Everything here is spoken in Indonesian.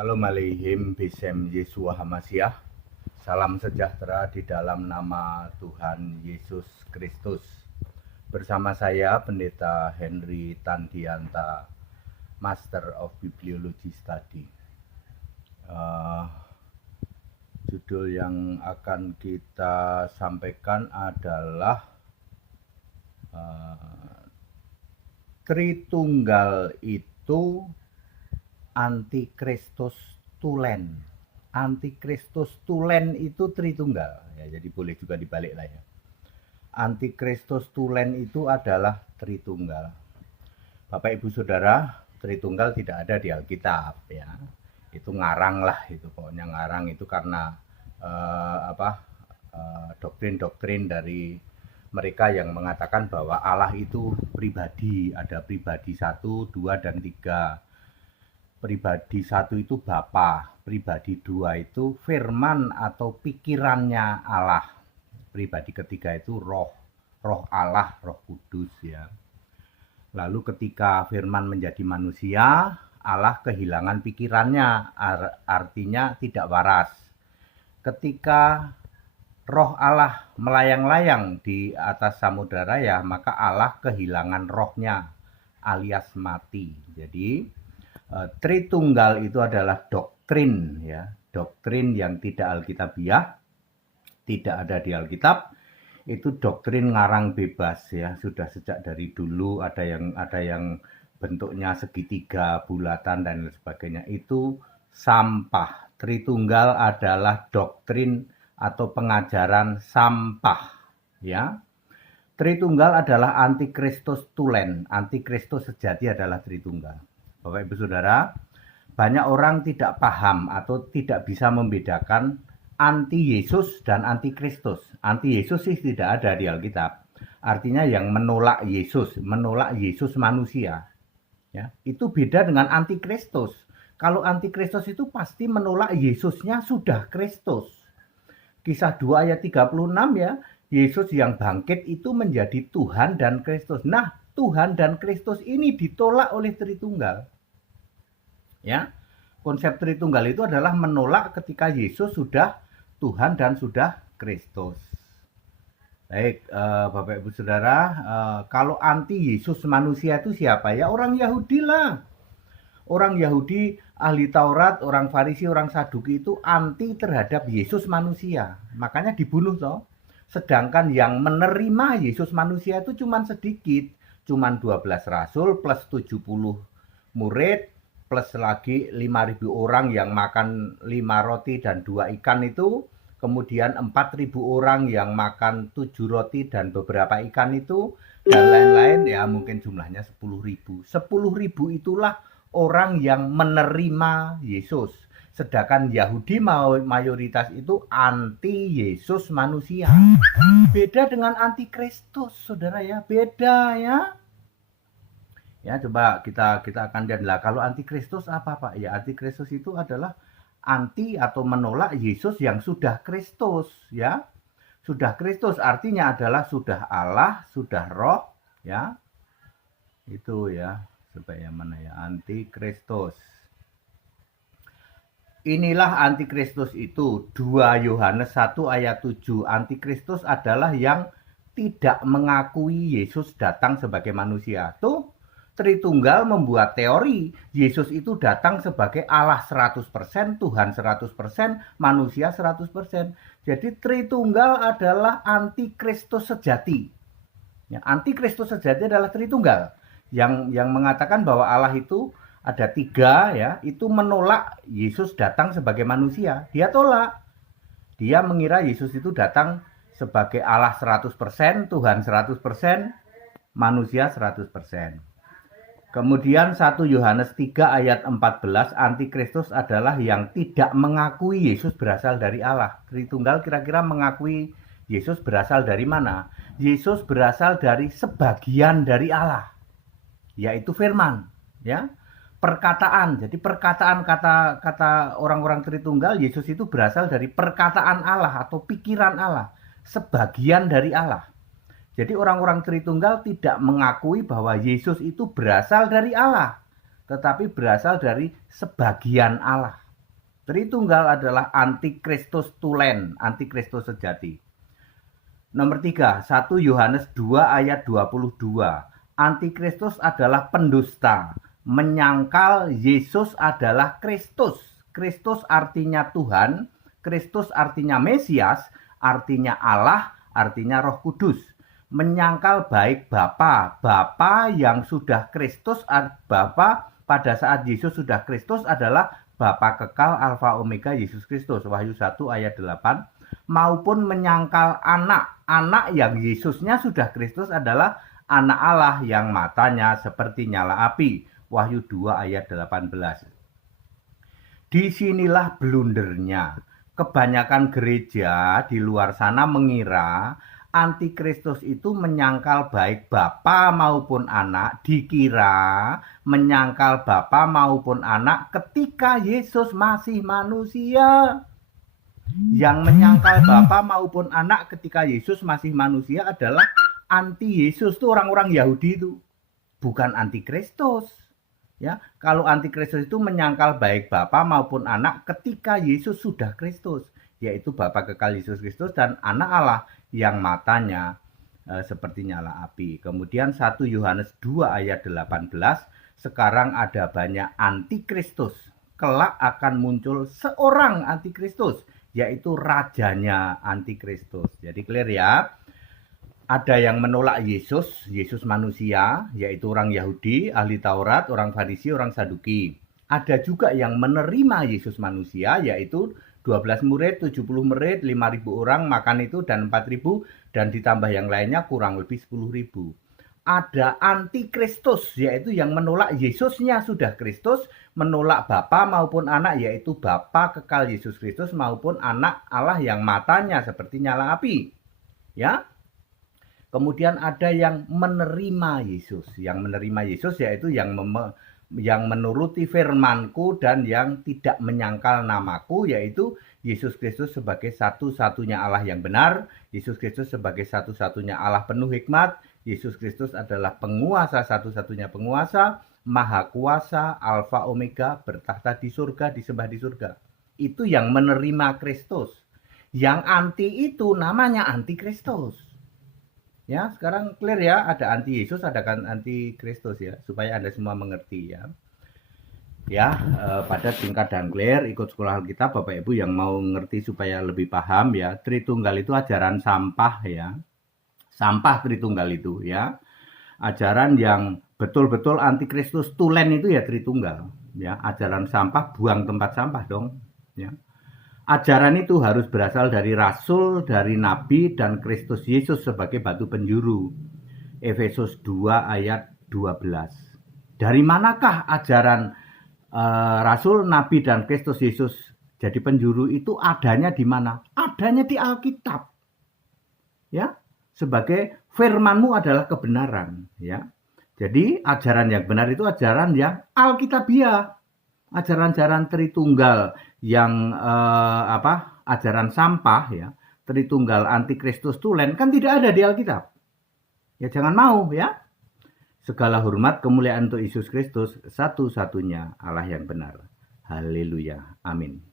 Shalom Aleihim Bisem Yesua Hamasiah. Salam sejahtera di dalam nama Tuhan Yesus Kristus. Bersama saya Pendeta Henry Tandianta, Master of Bibliology Study. Judul yang akan kita sampaikan adalah Tritunggal itu Antikristus tulen. Antikristus tulen itu Tritunggal. Ya, jadi boleh juga dibalik lah ya. Antikristus tulen itu adalah Tritunggal. Bapak Ibu Saudara, Tritunggal tidak ada di Alkitab ya. Itu ngarang lah, itu pokoknya ngarang itu karena doktrin-doktrin dari mereka yang mengatakan bahwa Allah itu pribadi, ada pribadi 1, 2, dan 3. Pribadi 1 itu Bapa, pribadi 2 itu firman atau pikirannya Allah. Pribadi ketiga itu roh Allah, Roh Kudus ya. Lalu ketika firman menjadi manusia, Allah kehilangan pikirannya, artinya tidak waras. Ketika roh Allah melayang-layang di atas samudera raya, maka Allah kehilangan rohnya alias mati. Jadi Tritunggal itu adalah doktrin ya, doktrin yang tidak alkitabiah, tidak ada di Alkitab. Itu doktrin ngarang bebas ya, sudah sejak dari dulu ada yang bentuknya segitiga, bulatan dan lain sebagainya. Itu sampah. Tritunggal adalah doktrin atau pengajaran sampah ya. Tritunggal adalah antikristus tulen. Antikristus sejati adalah Tritunggal. Bapak Ibu Saudara, banyak orang tidak paham atau tidak bisa membedakan anti Yesus dan anti Kristus. Anti Yesus sih tidak ada di Alkitab. Artinya yang menolak Yesus manusia. Ya, itu beda dengan anti Kristus. Kalau anti Kristus itu pasti menolak Yesusnya sudah Kristus. Kisah 2 ayat 36 ya, Yesus yang bangkit itu menjadi Tuhan dan Kristus. Nah, Tuhan dan Kristus ini ditolak oleh Tritunggal. Ya, konsep Tritunggal itu adalah menolak ketika Yesus sudah Tuhan dan sudah Kristus. Baik, Bapak Ibu Saudara, kalau anti Yesus manusia itu siapa ya? Orang Yahudi lah. Orang Yahudi, ahli Taurat, orang Farisi, orang Saduki itu anti terhadap Yesus manusia. Makanya dibunuh toh. Sedangkan yang menerima Yesus manusia itu cuma sedikit. Cuma 12 rasul plus 70 murid plus lagi 5.000 orang yang makan 5 roti dan 2 ikan itu. Kemudian 4.000 orang yang makan 7 roti dan beberapa ikan itu. Dan lain-lain ya mungkin jumlahnya 10.000. 10.000 itulah orang yang menerima Yesus. Sedangkan Yahudi mayoritas itu anti Yesus manusia. Beda dengan anti Kristus, saudara ya. Beda ya. Ya coba kita akan lihat lah. Kalau anti Kristus apa Pak? Ya anti Kristus itu adalah anti atau menolak Yesus yang sudah Kristus ya. Sudah Kristus artinya adalah sudah Allah, sudah Roh ya. Itu ya. Supaya mana ya, antikristus. Inilah antikristus itu 2 Yohanes 1 ayat 7. Antikristus adalah yang tidak mengakui Yesus datang sebagai manusia. Tuh Tritunggal membuat teori Yesus itu datang sebagai Allah 100%, Tuhan 100%, manusia 100%. Jadi Tritunggal adalah antikristus sejati ya, antikristus sejati adalah Tritunggal yang mengatakan bahwa Allah itu ada 3 ya, itu menolak Yesus datang sebagai manusia. Dia tolak. Dia mengira Yesus itu datang sebagai Allah 100%, Tuhan 100%, manusia 100%. Kemudian 1 Yohanes 3 ayat 14, antikristus adalah yang tidak mengakui Yesus berasal dari Allah. Tritunggal kira-kira mengakui Yesus berasal dari mana? Yesus berasal dari sebagian dari Allah, yaitu firman ya, perkataan. Jadi perkataan kata orang-orang Tritunggal, Yesus itu berasal dari perkataan Allah atau pikiran Allah, sebagian dari Allah. Jadi orang-orang Tritunggal tidak mengakui bahwa Yesus itu berasal dari Allah, tetapi berasal dari sebagian Allah. Tritunggal adalah antikristus tulen, antikristus sejati. Nomor 3, 1 Yohanes 2 ayat 22. Antikristus adalah pendusta, menyangkal Yesus adalah Kristus. Kristus artinya Tuhan, Kristus artinya Mesias, artinya Allah, artinya Roh Kudus. Menyangkal baik Bapa, Bapa yang sudah Kristus, Bapa pada saat Yesus sudah Kristus adalah Bapa kekal Alfa Omega Yesus Kristus, Wahyu 1 ayat 8, maupun menyangkal anak, anak yang Yesusnya sudah Kristus adalah anak Allah yang matanya seperti nyala api, Wahyu 2 ayat 18. Disinilah blundernya. Kebanyakan gereja di luar sana mengira antikristus itu menyangkal baik Bapa maupun anak, dikira menyangkal Bapa maupun anak ketika Yesus masih manusia. Yang menyangkal Bapa maupun anak ketika Yesus masih manusia adalah anti Yesus, itu orang-orang Yahudi itu, bukan antikristus. Ya, kalau antikristus itu menyangkal baik Bapa maupun anak ketika Yesus sudah Kristus, yaitu Bapa kekal Yesus Kristus dan anak Allah yang matanya seperti nyala api. Kemudian 1 Yohanes 2 ayat 18, sekarang ada banyak antikristus, kelak akan muncul seorang antikristus, yaitu rajanya antikristus. Jadi clear ya. Ada yang menolak Yesus, Yesus manusia, yaitu orang Yahudi, ahli Taurat, orang Farisi, orang Saduki. Ada juga yang menerima Yesus manusia, yaitu 12 murid, 70 murid, 5.000 orang makan itu, dan 4.000, dan ditambah yang lainnya kurang lebih 10.000. Ada antikristus, yaitu yang menolak Yesusnya sudah Kristus, menolak Bapa maupun anak, yaitu Bapa kekal Yesus Kristus maupun anak Allah yang matanya seperti nyala api. Ya. Kemudian ada yang menerima Yesus. Yang menerima Yesus yaitu yang menuruti firman-Ku dan yang tidak menyangkal nama-Ku, yaitu Yesus Kristus sebagai satu-satunya Allah yang benar, Yesus Kristus sebagai satu-satunya Allah penuh hikmat, Yesus Kristus adalah penguasa satu-satunya penguasa, maha kuasa, alfa omega, bertahta di surga, disembah di surga. Itu yang menerima Kristus. Yang anti itu namanya antikristus. Ya, sekarang clear ya, ada anti Yesus, ada anti Kristus ya, supaya Anda semua mengerti ya. Ya, pada tingkat dan clear, ikut sekolah Alkitab Bapak Ibu yang mau ngerti supaya lebih paham ya. Tritunggal itu ajaran sampah ya. Sampah Tritunggal itu ya. Ajaran yang betul-betul anti Kristus tulen itu ya Tritunggal ya. Ajaran sampah, buang tempat sampah dong ya. Ajaran itu harus berasal dari Rasul, dari Nabi, dan Kristus Yesus sebagai batu penjuru. Efesus 2 ayat 12. Dari manakah ajaran Rasul, Nabi, dan Kristus Yesus jadi penjuru itu adanya di mana? Adanya di Alkitab. Ya, sebagai firman-Mu adalah kebenaran. Ya, jadi ajaran yang benar itu ajaran yang Alkitabiah. Ajaran-ajaran Tritunggal yang ajaran sampah ya, Tritunggal antikristus tulen kan tidak ada di Alkitab. Ya jangan mau ya. Segala hormat kemuliaan untuk Yesus Kristus, satu-satunya Allah yang benar. Haleluya. Amin.